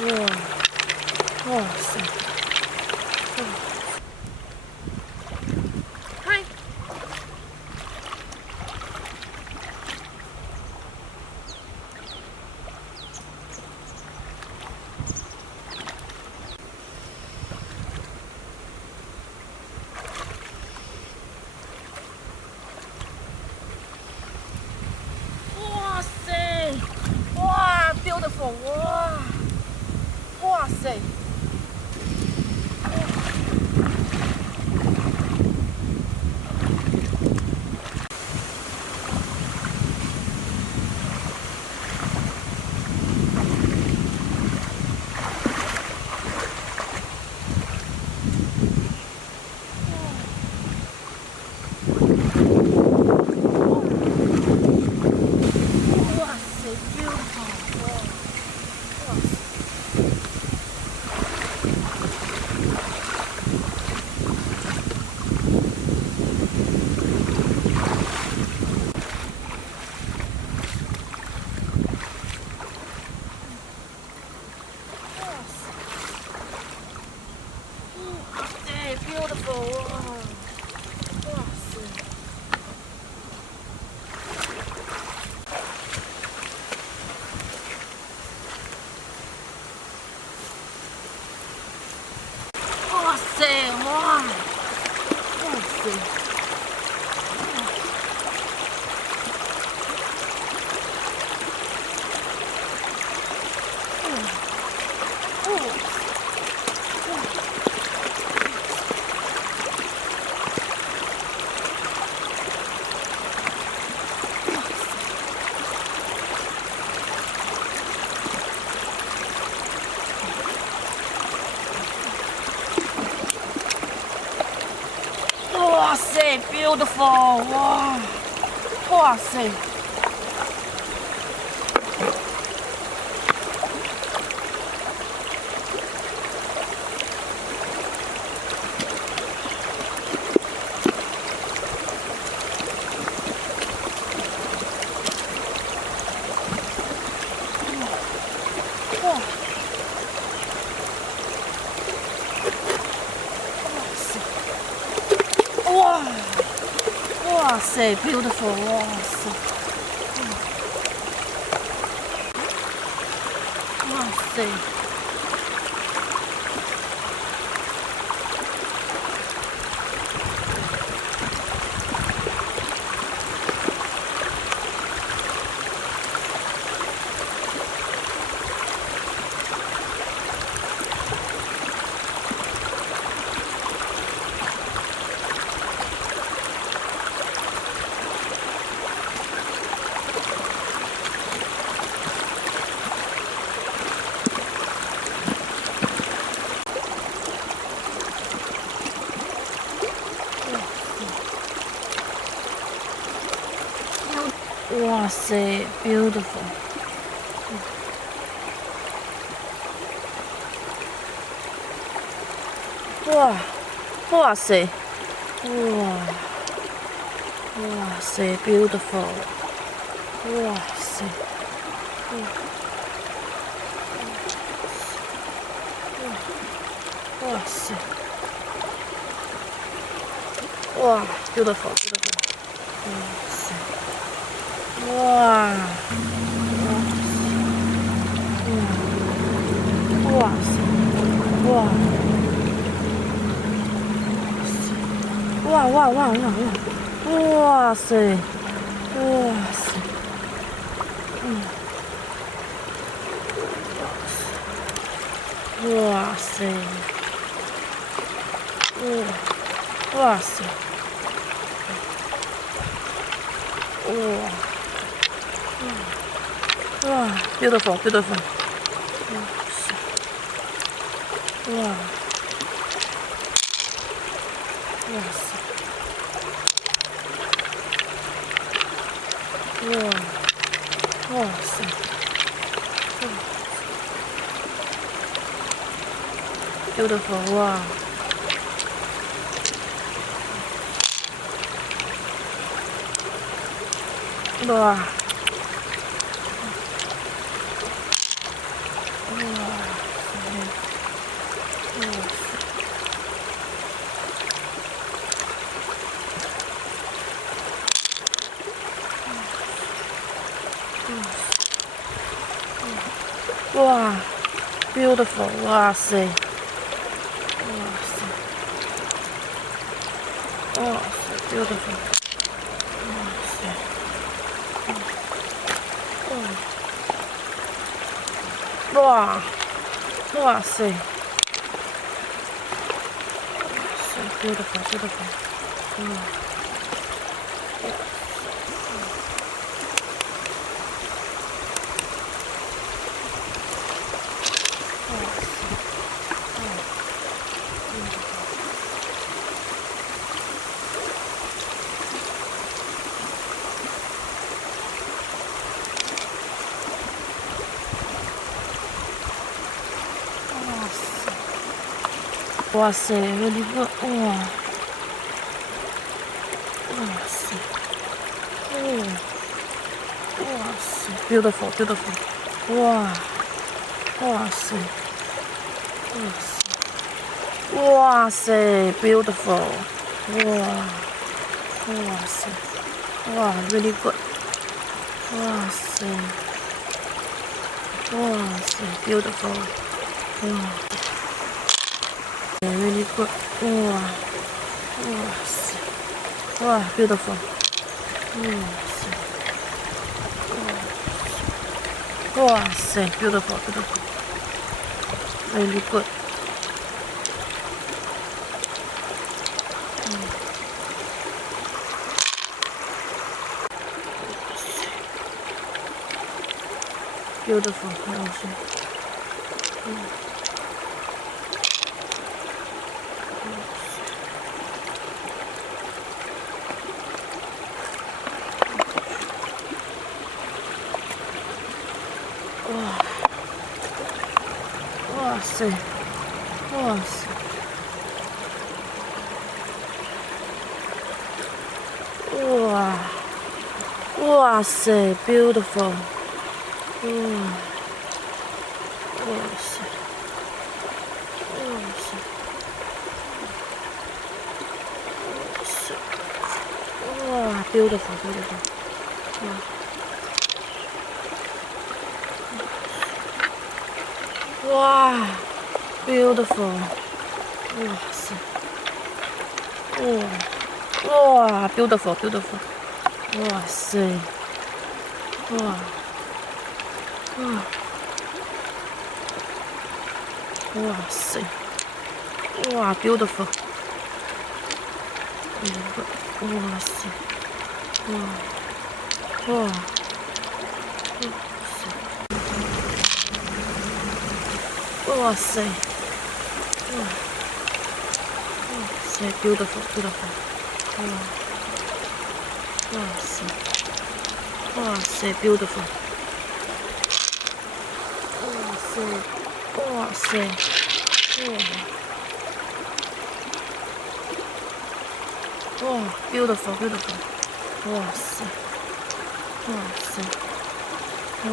哇，哇塞！嗨，哇塞，哇，beautiful，哇，哇塞！哇塞，beautiful，哇，哇塞！哇塞，beautiful，哇，哇塞！哇塞，哇，哇塞！哇塞，beautiful，哇，哇塞！哇！哇！哇塞，beautiful，哇塞！哇塞！哇塞，beautiful！哇，哇塞，哇，哇塞，beautiful！哇塞，哇塞，哇，beautiful，beautiful！哇塞，哇，哇塞，哇，哇哇哇哇哇，哇塞，哇塞，哇塞，哇塞，哇，beautiful，beautiful，哇，哇塞，哇，哇塞，beautiful，哇，哇。哇哇，beautiful， 哇塞，哇塞，哇塞，beautiful， 哇塞，哇，哇塞，beautiful，beautiful， 哇。哇塞，really good， 哇，哇塞，哦，哇塞，beautiful，beautiful， 哇，哇塞，哇塞，beautiful， 哇，哇塞，哇，really good， 哇塞，哇塞，beautiful， 哇。really good， 哇，哇塞，哇 beautiful， 哇塞，哇塞 beautiful really good， beautiful， 哇塞，哇塞，哇塞，哇，哇塞 beautiful， 哇，哇塞，哇塞，哇塞，哇 beautiful， 哇。哇 ，beautiful， 哇塞，哇 ，beautiful， 哇塞，哇，哇塞，哇 ，beautiful， 哇塞，哇，哇塞，哇塞，beautiful， 哇塞，哇塞，beautiful， 哇塞，哇塞，哇 ，beautiful， 哇塞，哇塞，哇。